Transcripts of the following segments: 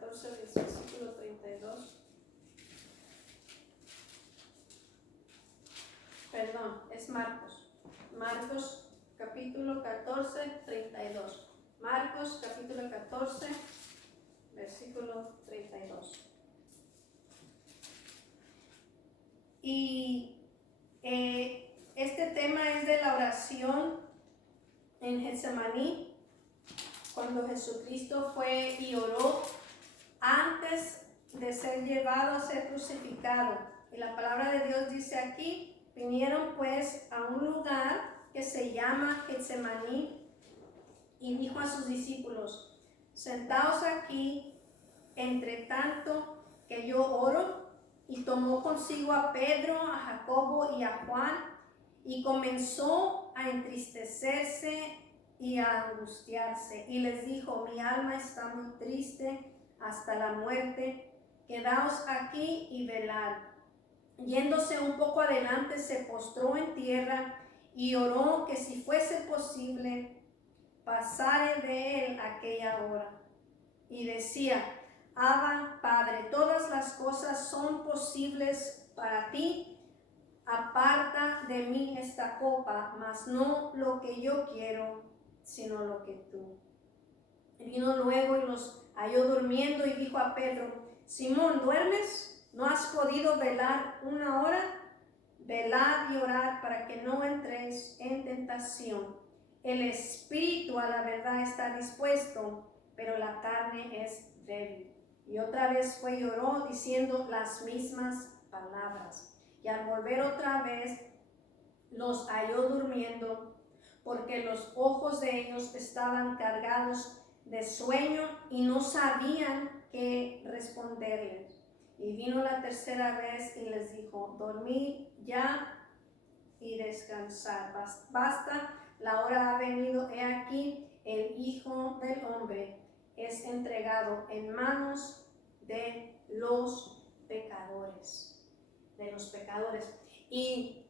14, versículo 32. Perdón, es Marcos. Marcos capítulo 14, 32. Marcos capítulo 14, versículo 32. Y este tema es de la oración en Getsemaní, cuando Jesucristo fue y oró antes de ser llevado a ser crucificado. Y la palabra de Dios dice aquí: vinieron pues a un lugar que se llama Getsemaní y dijo a sus discípulos: sentaos aquí entre tanto que yo oro. Y tomó consigo a Pedro, a Jacobo y a Juan, y comenzó a entristecerse y a angustiarse. Y les dijo: mi alma está muy triste hasta la muerte, quedaos aquí y velad. Yéndose un poco adelante, se postró en tierra y oró que si fuese posible pasare de él aquella hora. Y decía: Abba, Padre, todas las cosas son posibles para ti. Aparta de mí esta copa, mas no lo que yo quiero, sino lo que tú. Vino luego y los halló durmiendo y dijo a Pedro: Simón, ¿duermes? ¿No has podido velar una hora? Velad y orad para que no entréis en tentación. El espíritu a la verdad está dispuesto, pero la carne es débil. Y otra vez fue y oró diciendo las mismas palabras. Y al volver otra vez los halló durmiendo, porque los ojos de ellos estaban cargados de sueño y no sabían qué responderles. Y vino la tercera vez y les dijo: dormid ya y descansar. Basta, la hora ha venido. He aquí, el Hijo del Hombre es entregado en manos de los pecadores. Y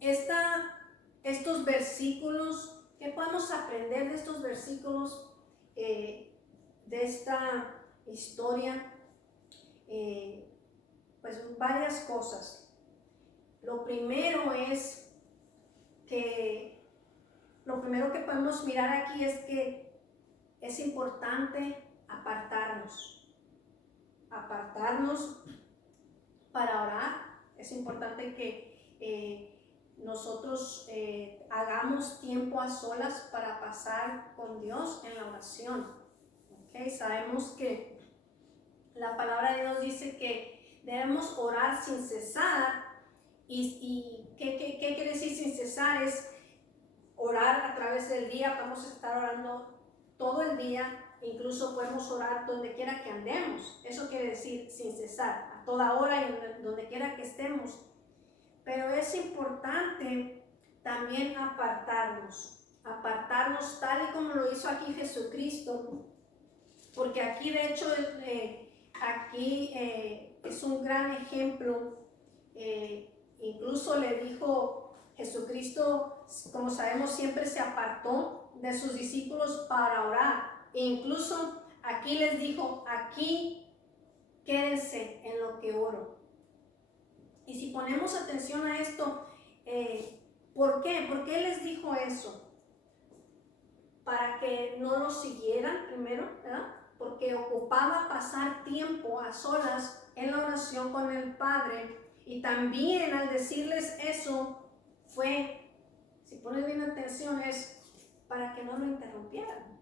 estos versículos, ¿qué podemos aprender de estos versículos, de esta historia? Pues varias cosas. Lo primero que podemos mirar aquí es que es importante apartarnos para orar. Es importante que nosotros hagamos tiempo a solas para pasar con Dios en la oración. ¿Okay? Sabemos que la palabra de Dios dice que debemos orar sin cesar. ¿Y qué quiere decir sin cesar? Es orar a través del día. Podemos estar orando todo el día, incluso podemos orar donde quiera que andemos. Eso quiere decir sin cesar, a toda hora y donde quiera que estemos. Pero es importante también apartarnos tal y como lo hizo aquí Jesucristo, porque aquí de hecho es un gran ejemplo. Incluso le dijo Jesucristo, como sabemos, siempre se apartó de sus discípulos para orar. E incluso aquí les dijo: aquí quédense en lo que oro. Y si ponemos atención a esto, ¿por qué? ¿Por qué les dijo eso? Para que no lo siguieran primero, ¿verdad? Porque ocupaba pasar tiempo a solas en la oración con el Padre. Y también al decirles eso fue, si pones bien atención, es para que no lo interrumpieran.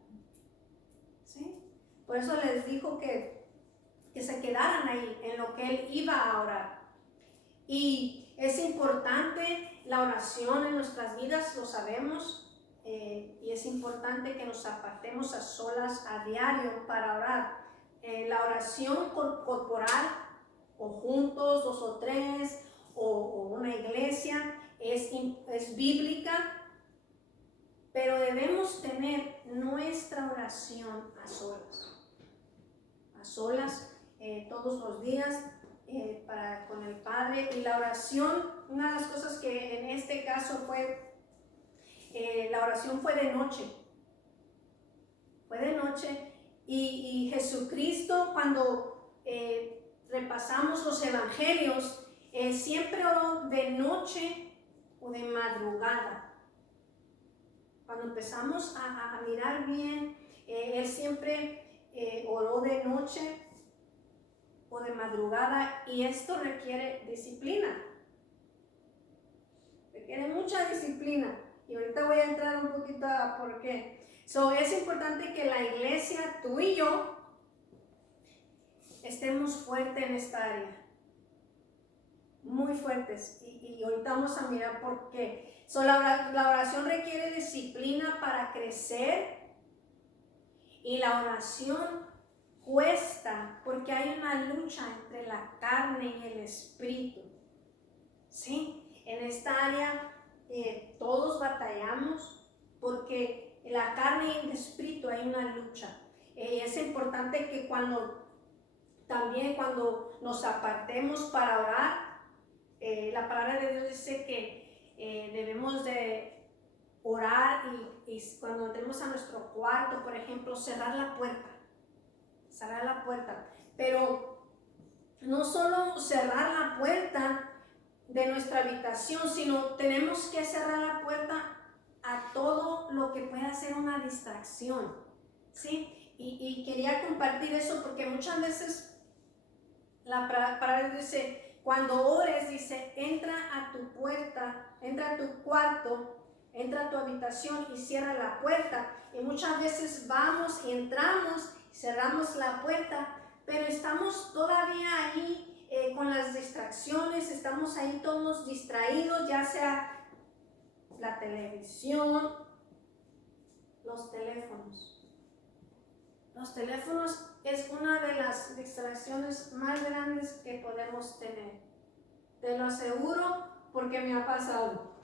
¿Sí? Por eso les dijo que se quedaran ahí en lo que él iba a orar. Y es importante la oración en nuestras vidas, lo sabemos. Y es importante que nos apartemos a solas a diario para orar. La oración corporal, o juntos, 2 o 3, o una iglesia, es bíblica, pero debemos tener nuestra oración a solas todos los días con el Padre. Y la oración, una de las cosas que en este caso fue, la oración fue de noche. Y Jesucristo, cuando repasamos los evangelios, siempre oró de noche o de madrugada. Cuando empezamos a mirar bien, Él siempre oró de noche o de madrugada, y esto requiere disciplina. Requiere mucha disciplina. Y ahorita voy a entrar un poquito a por qué. Es importante que la iglesia, tú y yo, estemos fuertes en esta área. Muy fuertes. Y ahorita vamos a mirar por qué. La oración requiere disciplina para crecer. Y la oración cuesta porque hay una lucha entre la carne y el espíritu. ¿Sí? En esta área todos batallamos porque en la carne y el espíritu hay una lucha. Es importante que cuando nos apartemos para orar, la palabra de Dios dice que debemos de orar y cuando entremos a nuestro cuarto, por ejemplo, cerrar la puerta. Pero no solo cerrar la puerta de nuestra habitación, sino tenemos que cerrar la puerta a todo lo que pueda ser una distracción, ¿sí? Y quería compartir eso porque muchas veces la palabra dice, cuando ores, dice, entra a tu puerta, entra a tu cuarto, entra a tu habitación y cierra la puerta. Y muchas veces vamos y entramos, cerramos la puerta, pero estamos todavía ahí con las distracciones, estamos ahí todos distraídos, ya sea la televisión, los teléfonos. Los teléfonos es una de las distracciones más grandes que podemos tener. Te lo aseguro porque me ha pasado.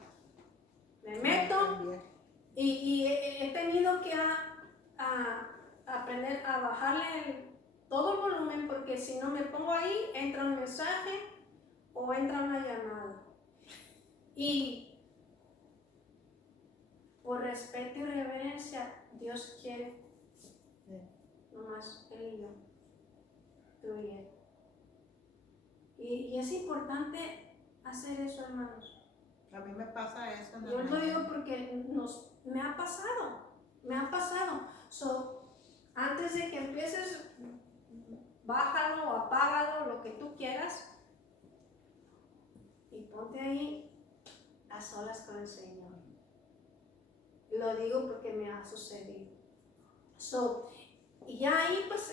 Me meto y he tenido que aprender a bajarle todo el volumen, porque si no me pongo ahí, entra un mensaje o entra una llamada. Y por respeto y reverencia, Dios quiere nomás Él y yo, tú y Él. Y es importante hacer eso, hermanos. A mí me pasa eso. Yo lo digo porque me ha pasado. Antes de que empieces, bájalo o apágalo, lo que tú quieras, y ponte ahí a solas con el Señor. Lo digo porque me ha sucedido. Y ya ahí, pues,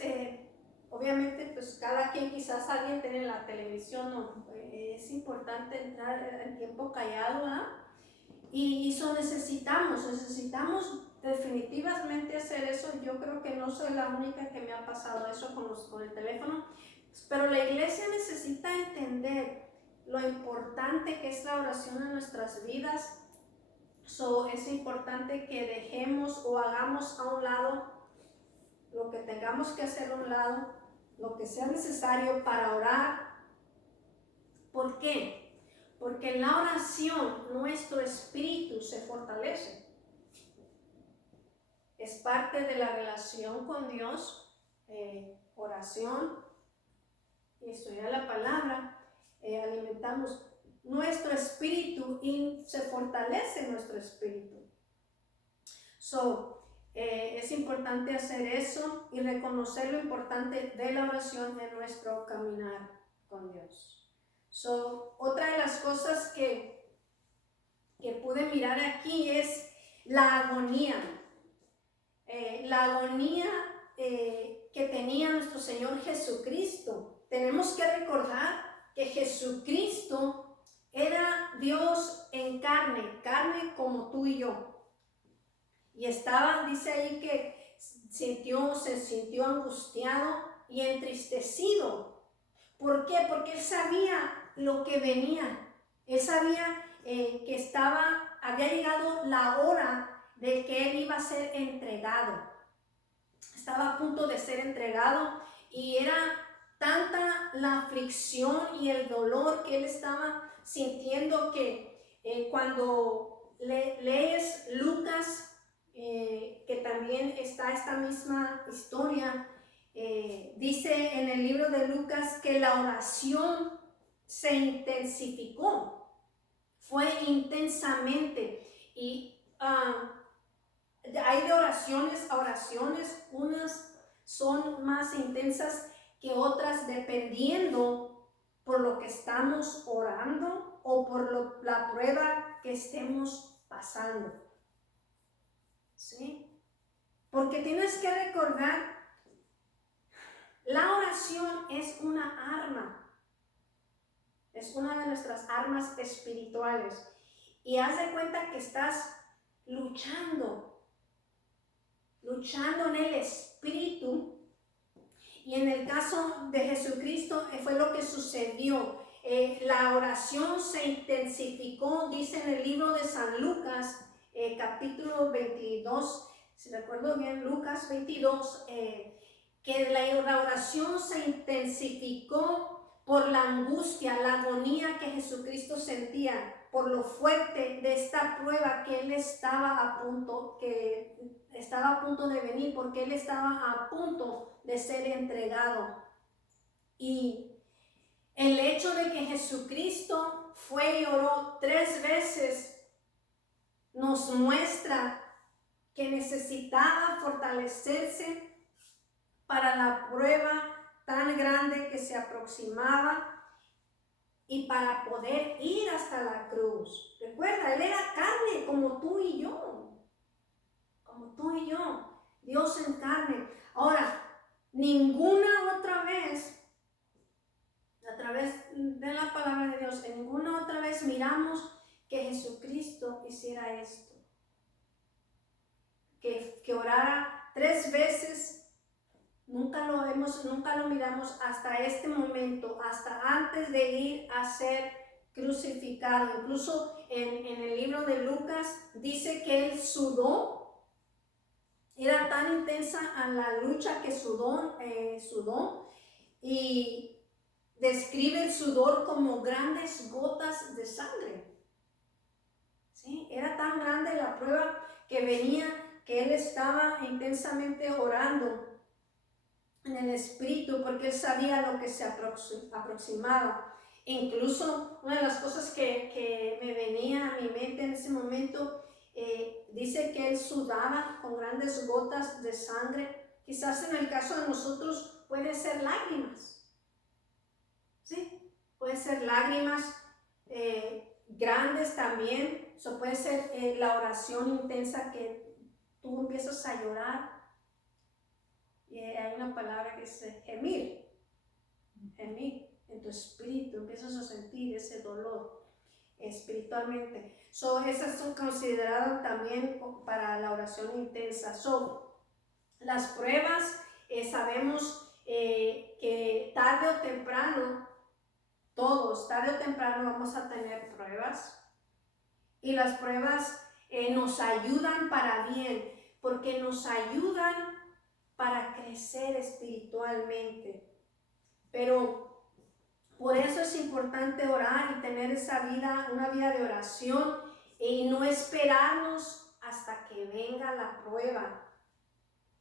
obviamente, pues cada quien, quizás alguien tiene la televisión, no, es importante entrar en tiempo callado, ¿verdad? Y eso necesitamos definitivamente hacer eso. Yo creo que no soy la única que me ha pasado eso con el teléfono, pero la iglesia necesita entender lo importante que es la oración en nuestras vidas. Es importante que dejemos o hagamos a un lado lo que tengamos que hacer a un lado, lo que sea necesario para orar. ¿Por qué? Porque en la oración nuestro espíritu se fortalece. Es parte de la relación con Dios, oración y estudiar la palabra. Alimentamos nuestro espíritu y se fortalece nuestro espíritu. Es importante hacer eso y reconocer lo importante de la oración en nuestro caminar con Dios. Otra de las cosas que pude mirar aquí es la agonía. La agonía que tenía nuestro Señor Jesucristo. Tenemos que recordar que Jesucristo era Dios en carne como tú y yo. Y dice ahí que se sintió angustiado y entristecido. ¿Por qué? Porque Él sabía lo que venía. Él sabía que había llegado la hora de que Él iba a ser entregado. Estaba a punto de ser entregado y era tanta la aflicción y el dolor que Él estaba sintiendo que cuando lees Lucas que también está esta misma historia. Dice en el libro de Lucas que la oración se intensificó, fue intensamente, y hay de oraciones a oraciones, unas son más intensas que otras dependiendo por lo que estamos orando o por la prueba que estemos pasando. ¿Sí? Porque tienes que recordar, la oración es una arma, es una de nuestras armas espirituales. Y haz de cuenta que estás luchando en el espíritu. Y en el caso de Jesucristo fue lo que sucedió. La oración se intensificó, dice en el libro de San Lucas, capítulo 22, si recuerdo bien, Lucas 22, que la oración se intensificó por la angustia, la agonía que Jesucristo sentía, por lo fuerte de esta prueba que él estaba a punto de venir, porque él estaba a punto de ser entregado. Y el hecho de que Jesucristo fue y oró 3 veces nos muestra que necesitaba fortalecerse para la prueba tan grande que se aproximaba y para poder ir hasta la cruz. Recuerda, él era carne como tú y yo, Dios en carne. Ahora, ninguna otra vez, a través de la palabra de Dios, ninguna otra vez miramos que Jesucristo hiciera esto, que orara 3 veces. Nunca lo miramos hasta este momento, hasta antes de ir a ser crucificado. Incluso en el libro de Lucas dice que él sudó. Era tan intensa a la lucha que sudó, y describe el sudor como grandes gotas de sangre. ¿Sí? Era tan grande la prueba que venía, que él estaba intensamente orando en el espíritu, porque él sabía lo que se aproximaba. Incluso una de las cosas que me venía a mi mente en ese momento, dice que él sudaba con grandes gotas de sangre. Quizás en el caso de nosotros puede ser lágrimas, ¿sí? Puede ser lágrimas grandes también. Eso puede ser la oración intensa que tú empiezas a llorar. Y hay una palabra que es gemir en tu espíritu, empiezas a sentir ese dolor espiritualmente. Esas son consideradas también para la oración intensa. Las pruebas, sabemos que tarde o temprano, todos, tarde o temprano vamos a tener pruebas, y las pruebas nos ayudan para bien, porque nos ayudan para crecer espiritualmente. Pero por eso es importante orar y tener una vida de oración, y no esperarnos hasta que venga la prueba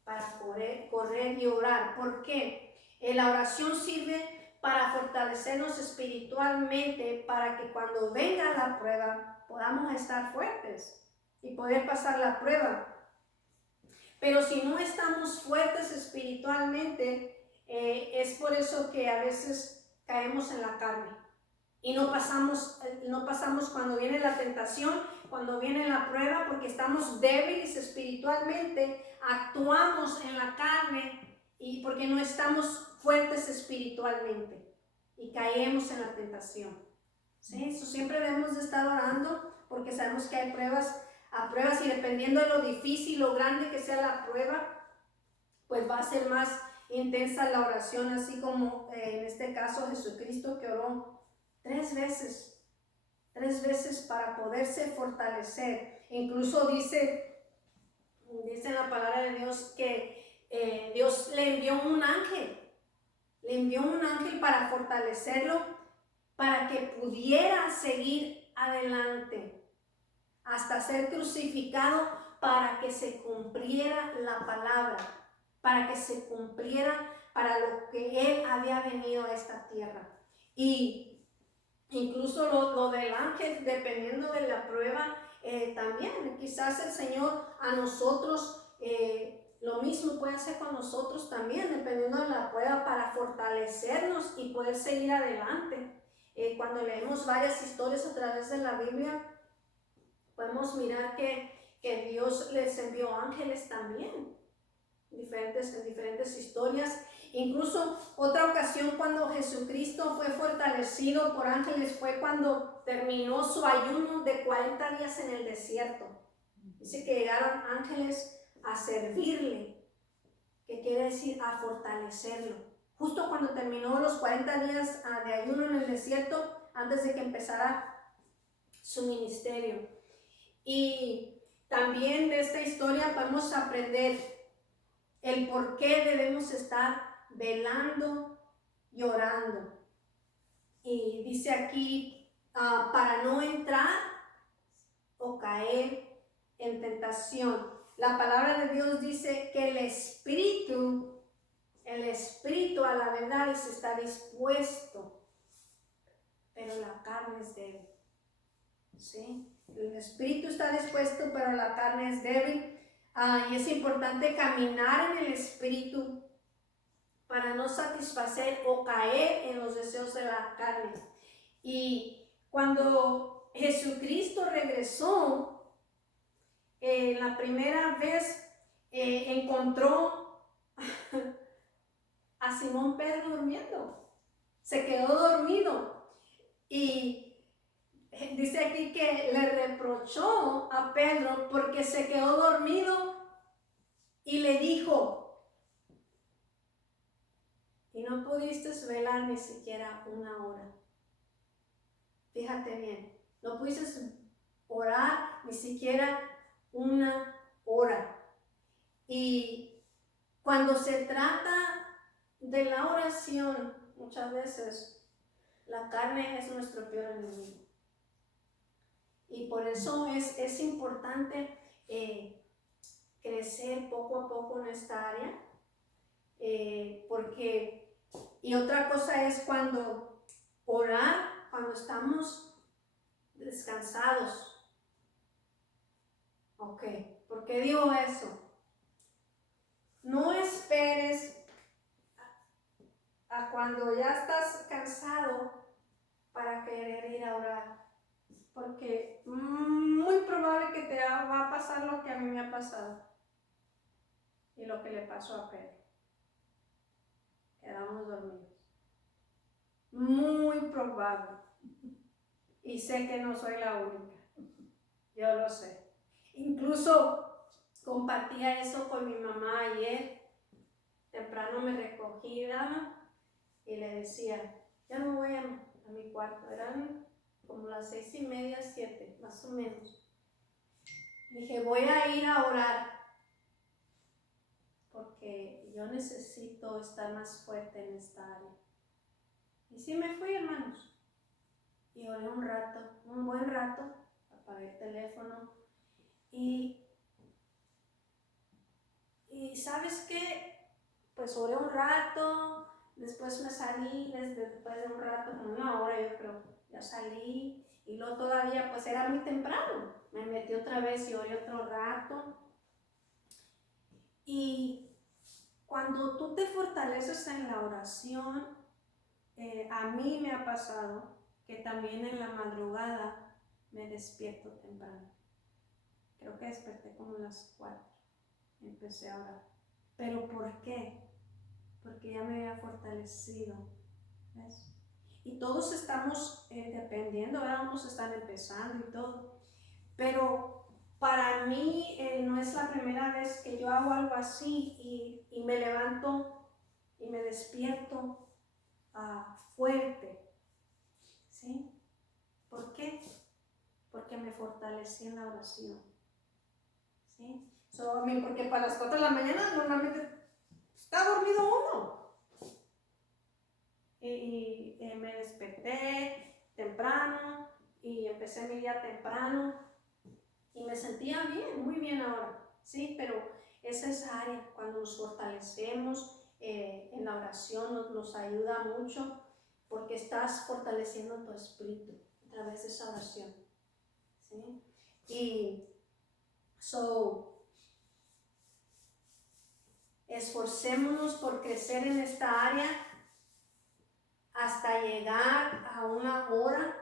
para poder correr y orar. ¿Por qué? La oración sirve para fortalecernos espiritualmente, para que cuando venga la prueba podamos estar fuertes y poder pasar la prueba. Pero si no estamos fuertes espiritualmente, es por eso que a veces caemos en la carne y no pasamos cuando viene la tentación, cuando viene la prueba, porque estamos débiles espiritualmente, actuamos en la carne y porque no estamos fuertes espiritualmente y caemos en la tentación. ¿Sí? Eso siempre debemos de estar orando, porque sabemos que hay pruebas y dependiendo de lo difícil, lo grande que sea la prueba, pues va a ser más intensa la oración, así como en este caso Jesucristo, que oró 3 veces para poderse fortalecer. Incluso dice en la palabra de Dios que Dios le envió un ángel para fortalecerlo, para que pudiera seguir adelante hasta ser crucificado para que se cumpliera la palabra, para que se cumpliera para lo que Él había venido a esta tierra. Y incluso lo del ángel, dependiendo de la prueba, también quizás el Señor a nosotros lo mismo puede hacer con nosotros también, dependiendo de la prueba, para fortalecernos y poder seguir adelante. Cuando leemos varias historias a través de la Biblia, podemos mirar que Dios les envió ángeles también, en diferentes historias. Incluso otra ocasión cuando Jesucristo fue fortalecido por ángeles fue cuando terminó su ayuno de 40 días en el desierto. Dice que llegaron ángeles a servirle, que quiere decir a fortalecerlo. Justo cuando terminó los 40 días de ayuno en el desierto, antes de que empezara su ministerio. Y también de esta historia podemos aprender el por qué debemos estar velando y orando. Y dice aquí, para no entrar o caer en tentación. La palabra de Dios dice que el espíritu a la verdad está dispuesto, pero la carne es débil. ¿Sí? El espíritu está dispuesto, pero la carne es débil. Y es importante caminar en el espíritu para no satisfacer o caer en los deseos de la carne. Y cuando Jesucristo regresó, la primera vez encontró a Simón Pedro durmiendo. Se quedó dormido. Y dice aquí que le reprochó a Pedro porque se quedó dormido y le dijo: y no pudiste velar ni siquiera una hora. Fíjate bien, no pudiste orar ni siquiera una hora. Y cuando se trata de la oración, muchas veces la carne es nuestro peor enemigo. Y por eso es importante crecer poco a poco en esta área. Y otra cosa es cuando orar, cuando estamos descansados. Ok, ¿por qué digo eso? No esperes a cuando ya estás cansado para querer ir a orar, porque muy probable que te va a pasar lo que a mí me ha pasado y lo que le pasó a Pedro. Quedamos dormidos. Muy probable. Y sé que no soy la única. Yo lo sé. Incluso compartía eso con mi mamá ayer. Temprano me recogía y le decía: ya me voy a mi cuarto. Eran como las 6:30, 7, más o menos. Dije: voy a ir a orar porque yo necesito estar más fuerte en esta área. Y sí me fui, hermanos. Y oré un buen rato, apagué el teléfono y ¿sabes qué? Pues oré un rato, después me salí, después de un rato, como una hora yo creo, ya salí y luego todavía pues era muy temprano, me metí otra vez y oré otro rato. Y cuando tú te fortaleces en la oración, a mí me ha pasado que también en la madrugada me despierto temprano. Creo que desperté como a las 4. Empecé a orar. ¿Pero por qué? Porque ya me había fortalecido. ¿Ves? Y todos estamos dependiendo, ¿verdad? Unos están empezando y todo. Pero para mí no es la primera vez que yo hago algo así y me levanto y me despierto fuerte. ¿Sí? ¿Por qué? Porque me fortalecí en la oración. ¿Sí? Porque para las 4 de la mañana normalmente está dormido uno. Y me desperté temprano y empecé mi día temprano. y me sentía bien, muy bien ahora, ¿sí? Pero es esa área, cuando nos fortalecemos en la oración, nos ayuda mucho, porque estás fortaleciendo tu espíritu a través de esa oración, ¿sí? Y esforcémonos por crecer en esta área hasta llegar a una hora.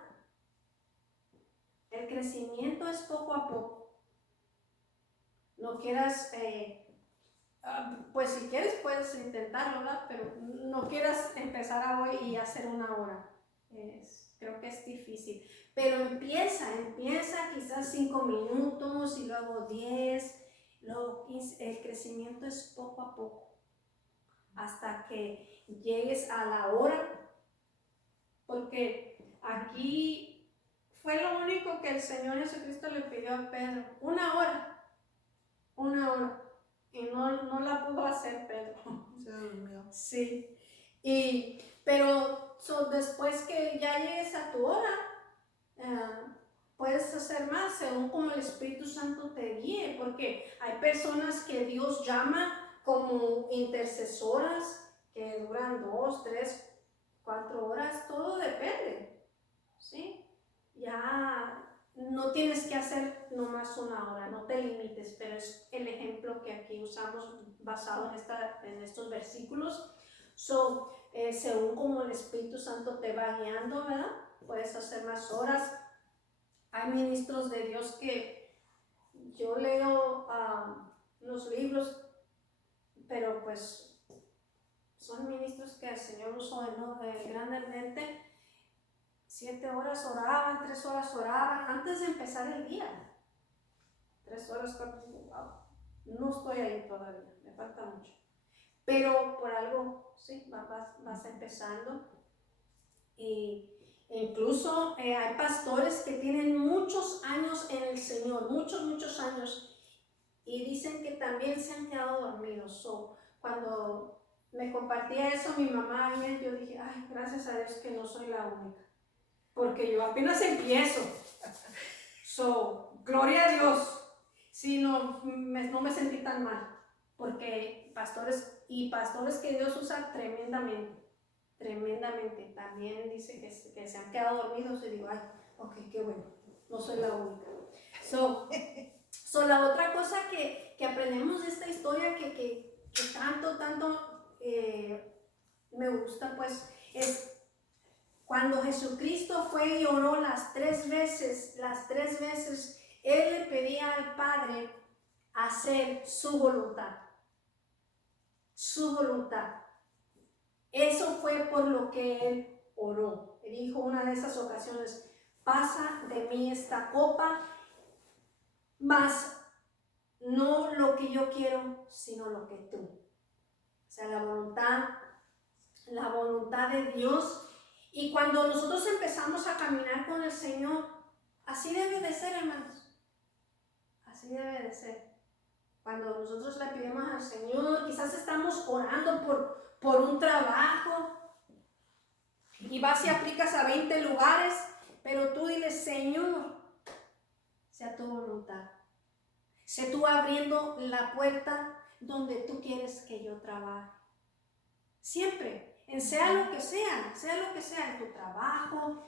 El crecimiento es poco a poco. No quieras, pues si quieres puedes intentarlo, ¿verdad? Pero no quieras empezar a hoy y hacer una hora. Creo que es difícil. Pero empieza quizás 5 minutos y luego 10. Luego 15. El crecimiento es poco a poco. Hasta que llegues a la hora. Porque aquí fue lo único que el Señor Jesucristo le pidió a Pedro. Una hora. Y no la pudo hacer Pedro. Se durmió. Sí. Pero después que ya llegues a tu hora, puedes hacer más según como el Espíritu Santo te guíe, porque hay personas que Dios llama como intercesoras que duran 2, 3, 4 horas, todo depende, ¿sí? Ya no tienes que hacer nomás una hora, no te limites, pero es el ejemplo que aquí usamos basado en estos versículos. Según como el Espíritu Santo te va guiando, ¿verdad? Puedes hacer más horas. Hay ministros de Dios que yo leo los libros, pero pues son ministros que el Señor usó grandemente. 7 horas oraban, 3 horas oraban antes de empezar el día. 3 horas, 4, 5, wow. No estoy ahí todavía, me falta mucho. Pero por algo, sí, vas empezando. E incluso hay pastores que tienen muchos años en el Señor, muchos años, y dicen que también se han quedado dormidos. Cuando me compartía eso mi mamá, yo dije, ay, gracias a Dios que no soy la única, porque yo apenas empiezo. Gloria a Dios. Sí, no me sentí tan mal, porque pastores que Dios usa tremendamente, también dice que se han quedado dormidos, y digo, ay, ok, qué bueno, no soy la única. La otra cosa que aprendemos de esta historia que tanto me gusta, pues, es cuando Jesucristo fue y oró las 3 veces, Él le pedía al Padre hacer su voluntad. Su voluntad. Eso fue por lo que Él oró. Él dijo una de esas ocasiones, pasa de mí esta copa, mas no lo que yo quiero, sino lo que tú. O sea, la voluntad de Dios. Y cuando nosotros empezamos a caminar con el Señor, así debe de ser, hermanos. Así debe de ser. Cuando nosotros le pedimos al Señor, quizás estamos orando por un trabajo y vas y aplicas a 20 lugares, pero tú diles, Señor, sea tu voluntad. Sé tú abriendo la puerta donde tú quieres que yo trabaje. Siempre. Sea lo que sea en tu trabajo,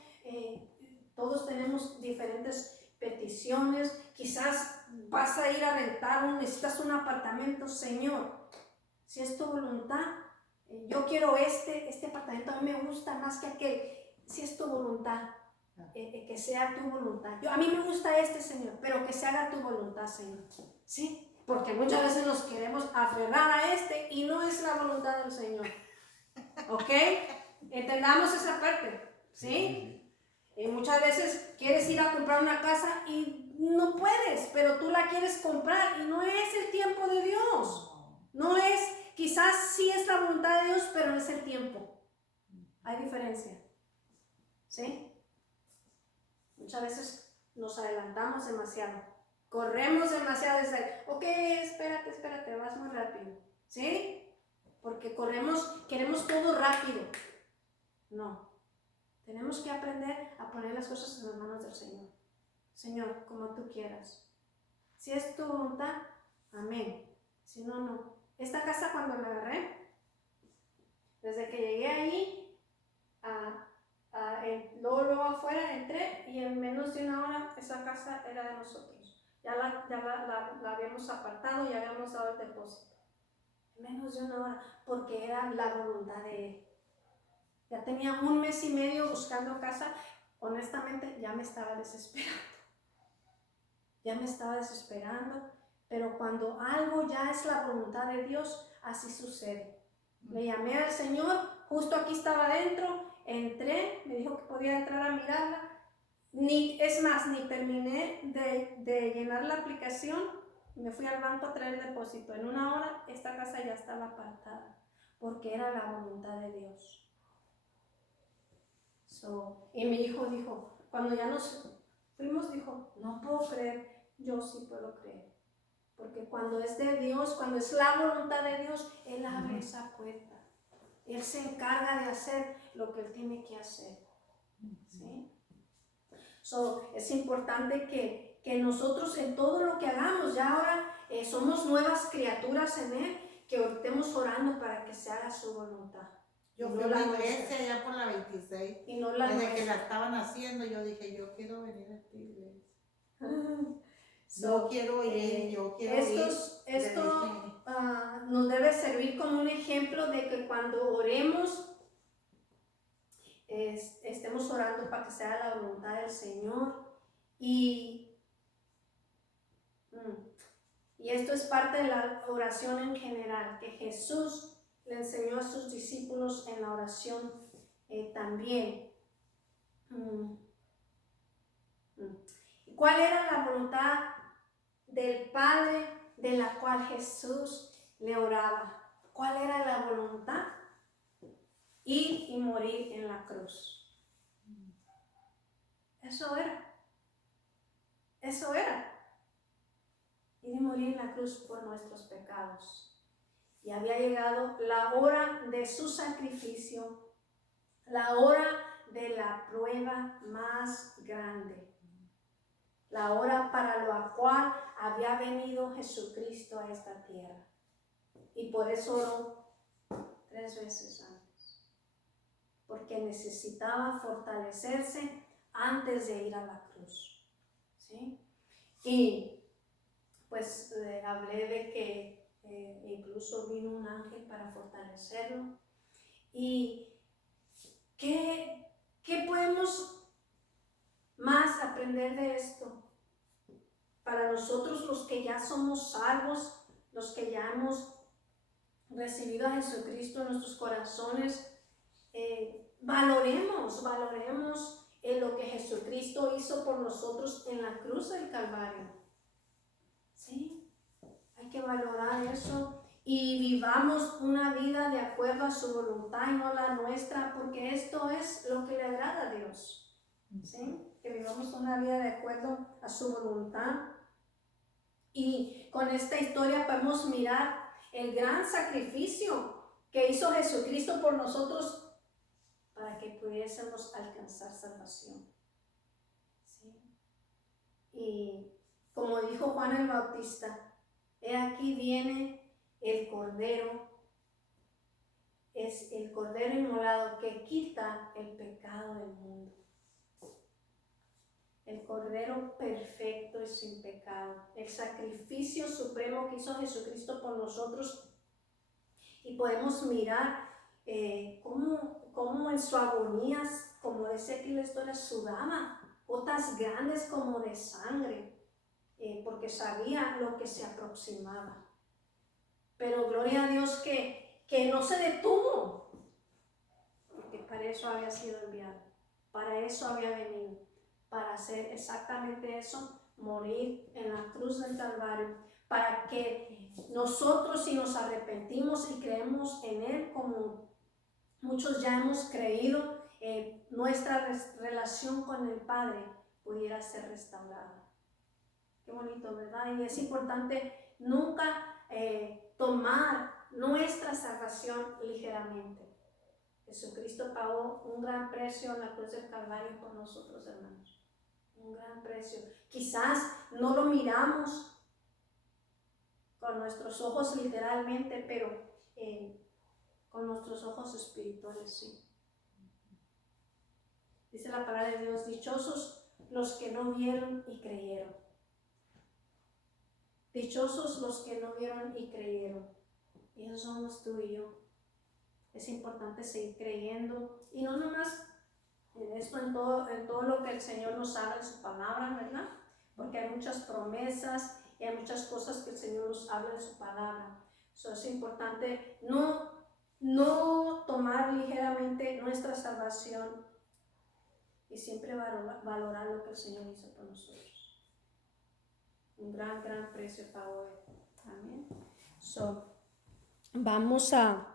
todos tenemos diferentes peticiones, quizás vas a ir a rentar necesitas un apartamento, Señor, si es tu voluntad, yo quiero este apartamento, a mí me gusta más que aquel, si es tu voluntad, que sea tu voluntad, a mí me gusta Señor, pero que se haga tu voluntad, Señor, ¿sí? Porque muchas veces nos queremos aferrar a y no es la voluntad del Señor. ¿Ok? Entendamos esa parte, ¿sí? Muchas veces quieres ir a comprar una casa y no puedes, pero tú la quieres comprar y no es el tiempo de Dios. No es, quizás sí es la voluntad de Dios, pero no es el tiempo. Hay diferencia, ¿sí? Muchas veces nos adelantamos demasiado, corremos demasiado desde, ok, espérate, vas muy rápido, ¿sí? Porque queremos todo rápido. No, tenemos que aprender a poner las cosas en las manos del Señor. Señor, como tú quieras. Si es tu voluntad, amén. Si no, no. Esta casa cuando la agarré, desde que llegué ahí, luego afuera entré y en menos de una hora esa casa era de nosotros. Ya la habíamos apartado y habíamos dado el depósito. En menos de una hora, porque era la voluntad de Él. Ya tenía 1 mes y medio buscando casa. Honestamente, ya me estaba desesperando. Ya me estaba desesperando. Pero cuando algo ya es la voluntad de Dios, así sucede. Le llamé al Señor, justo aquí estaba adentro, entré, me dijo que podía entrar a mirarla. Es más, ni terminé de llenar la aplicación, me fui al banco a traer el depósito. En 1 hora esta casa ya estaba apartada, porque era la voluntad de Dios. Y mi hijo dijo, cuando ya nos fuimos, dijo, no puedo creer. Yo sí puedo creer, porque cuando es de Dios, cuando es la voluntad de Dios, Él abre esa puerta. Él se encarga de hacer lo que Él tiene que hacer. ¿Sí? Es importante que nosotros en todo lo que hagamos, ya ahora somos nuevas criaturas en Él, que estemos orando para que se haga su voluntad. Yo fui a la iglesia allá por la 26. Y no la Desde nuestra. que la estaban haciendo, yo dije, yo quiero venir a esta iglesia. Yo quiero ir, yo quiero Esto nos debe servir como un ejemplo de que cuando oremos, estemos orando para que sea la voluntad del Señor. Y esto es parte de la oración en general, que Jesús le enseñó a sus discípulos en la oración también. ¿Cuál era la voluntad del Padre de la cual Jesús le oraba? ¿Cuál era la voluntad? Ir y morir en la cruz. Eso era. Ir y morir en la cruz por nuestros pecados. Y había llegado la hora de su sacrificio, la hora de la prueba más grande, la hora para la cual había venido Jesucristo a esta tierra. Y por eso oró 3 veces antes, porque necesitaba fortalecerse antes de ir a la cruz. ¿Sí? Y pues hablé de que incluso vino un ángel para fortalecerlo. ¿Y qué podemos más aprender de esto? Para nosotros los que ya somos salvos, los que ya hemos recibido a Jesucristo en nuestros corazones, valoremos lo que Jesucristo hizo por nosotros en la cruz del Calvario. ¿Sí? Hay que valorar eso y vivamos una vida de acuerdo a su voluntad y no la nuestra, porque esto es lo que le agrada a Dios. ¿Sí? Que vivamos una vida de acuerdo a su voluntad. Y con esta historia podemos mirar el gran sacrificio que hizo Jesucristo por nosotros para que pudiésemos alcanzar salvación. ¿Sí? Y como dijo Juan el Bautista, he aquí viene el Cordero, es el Cordero inmolado que quita el pecado del mundo. El Cordero perfecto y sin pecado, el sacrificio supremo que hizo Jesucristo por nosotros. Y podemos mirar cómo en su agonía, como decía aquí la historia, sudaba gotas grandes como de sangre, porque sabía lo que se aproximaba. Pero gloria a Dios que no se detuvo, porque para eso había sido enviado, para eso había venido, para hacer exactamente eso, morir en la cruz del Calvario, para que nosotros, si nos arrepentimos y creemos en Él, como muchos ya hemos creído, nuestra relación con el Padre pudiera ser restaurada. Qué bonito, ¿verdad? Y es importante nunca tomar nuestra salvación ligeramente. Jesucristo pagó un gran precio en la cruz del Calvario por nosotros, hermanos. Un gran precio. Quizás no lo miramos con nuestros ojos literalmente, pero con nuestros ojos espirituales, sí. Dice la palabra de Dios, dichosos los que no vieron y creyeron. Dichosos los que no vieron y creyeron. Y esos somos tú y yo. Es importante seguir creyendo. Y no nomás en esto, en todo lo que el Señor nos habla en su palabra, ¿verdad? Porque hay muchas promesas y hay muchas cosas que el Señor nos habla en su palabra. Eso es importante no tomar ligeramente nuestra salvación y siempre valorar lo que el Señor hizo por nosotros. Un gran precio pagó Él. Amén. Vamos a